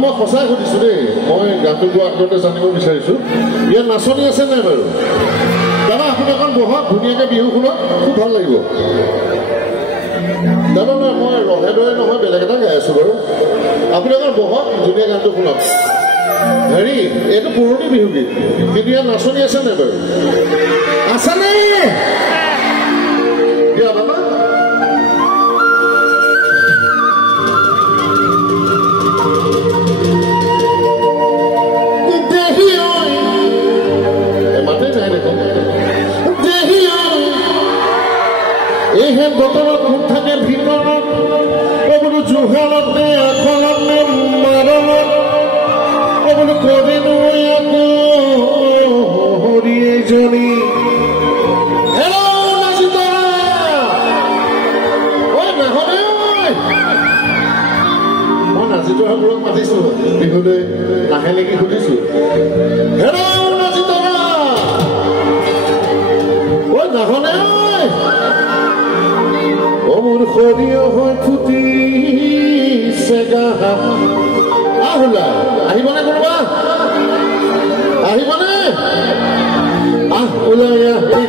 মই সঁচাই সুধিছোঁ দেই মই গানটো গোৱাৰ আগতে জানিব বিচাৰিছোঁ ইয়াত নাচনি আছে নাই বাৰু দাদা আপুনি এখন বহক ধুনীয়াকৈ বিহু শুনক খুব ভাল লাগিব দাদা নহয় মই ৰহে দৰে নহয় বেলেগ এটা গাই আছোঁ বাৰু আপুনি এখন বহক ধুনীয়া গানটো শুনক হেৰি এইটো পুৰণি বিহু গীত কিন্তু ইয়াত নাচনি আছে নাই বাৰু আছেনে দিয়া দাদা এইহে বতৰত কোন থাকে ভিতৰত ক'বলৈ জোহালত নে আখলত নে মাৰণত ক'বলৈ কৰেনো আকৌ হৰি এজনী হেল্ল' নাচিতৰা ঐ নাহনে মই নাচিতৰাবোৰক মাতিছোঁ বিহুলৈ নাহে নেকি সুধিছোঁ হেল্ল' নাচিতৰা ঐ নাহনে মোৰ সৰিয়হ হৈ ফুটিছে গাহাত আহুলা আহিবনে কোনোবা আহিবনে ওলাই আহি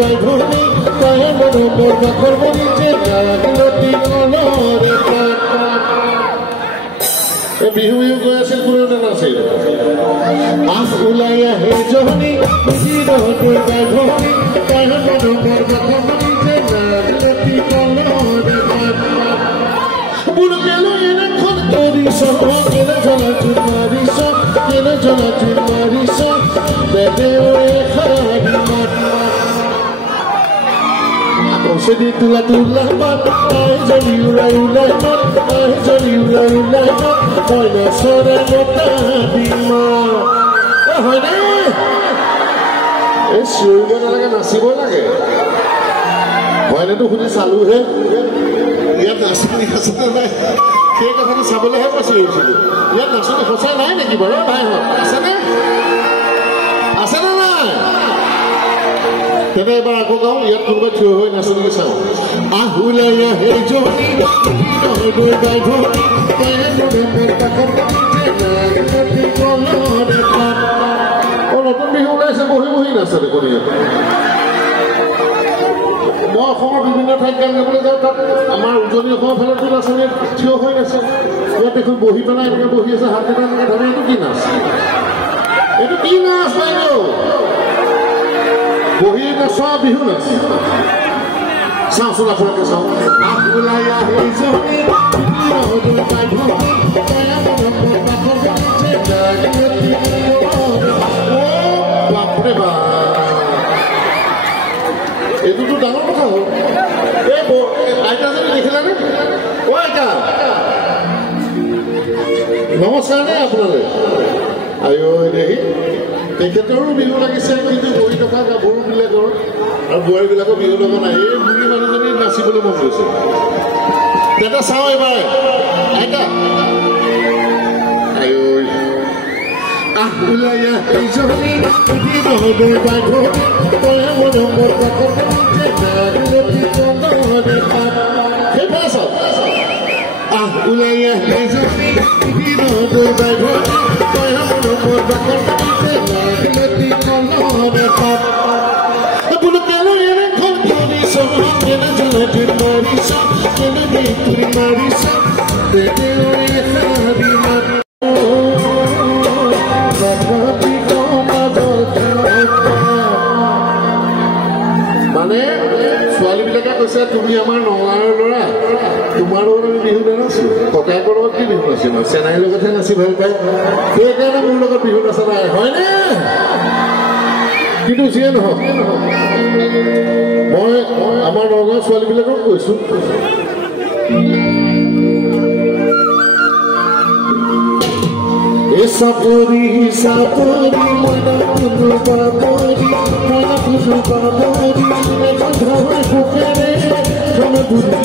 গাই ধনী তাই মনৰ কাষৰ বনিছে গাগলতি কলৰে এই বিহু বিহু গৈ আছিল কোনেও নাছিল ওলাই আহি জনী গাই ধনী তাই মনৰ কাষৰ বনিছে Jadi tulah mat, ay jadi ulai mat, ay jadi ulai mat, kaya sore mata bima. Hane, syurga nalaga nasibo lage. Hane tu kuni salu he, ya nasani hasana nai. Kaya kata sabole he pasi usilu. Ya nasani hosa nai neki baro nai ho. Asana, asana nai. Kena iba aku kau lihat kurba cuy nasi ni sama. Ahulaya hejoni, hidul gaihoni, kaya muda bertakar bercina, kerja kolor depan. Orang pun bihulai sebuhi nasi dekonia. Mau kau bibina thaikan nggak boleh tahu. Amar ujoni kau kalau tu nasi ni cuy nasi. Ya dekul bohi pernah ini bohi asa hati kan kadang itu kinas. Itu kinas bayo. Bohi na só bihu na. São sula por que são. Ahulaya hejoni, hidul gaihoni, kaya muda bertakar bercina, kerja kolor depan. Oh, bapre ba. Itu tu dangar apa kau? Aita sini dikhilah ni. Oh Aita. Namaskar ni apa ni? Ayo ini. তেখেতৰো বিহু লাগিছে কিন্তু বহি থকা গাভৰুবিলাকৰ আৰু বোৱাৰীবিলাকৰ বিহু লগা নাই এই বুঢ়ী মানুহজনী নাচিবলৈ মন গৈছে দাদা চাওঁ এবাৰ আইতা আয়ো ওলাই আহি মানে ছোৱালীবিলাকে কৈছে তুমি আমাৰ নগাঁৱৰ ল'ৰা তোমাৰ লগত আমি বিহু নানাচো ককায়েকৰ লগত কি বিহু নাচিম চেনাইৰ লগতহে নাচি ভাল পায় সেইকাৰণে মোৰ লগত বিহু নাচা নাই হয়নে কিন্তু যিয়ে নহওক মই আমাৰ নগাঁৱৰ ছোৱালীবিলাকক কৈছো Sapori, sapori, mana kudu babori, mana kudu babori, mana kudu bukere, mana kudu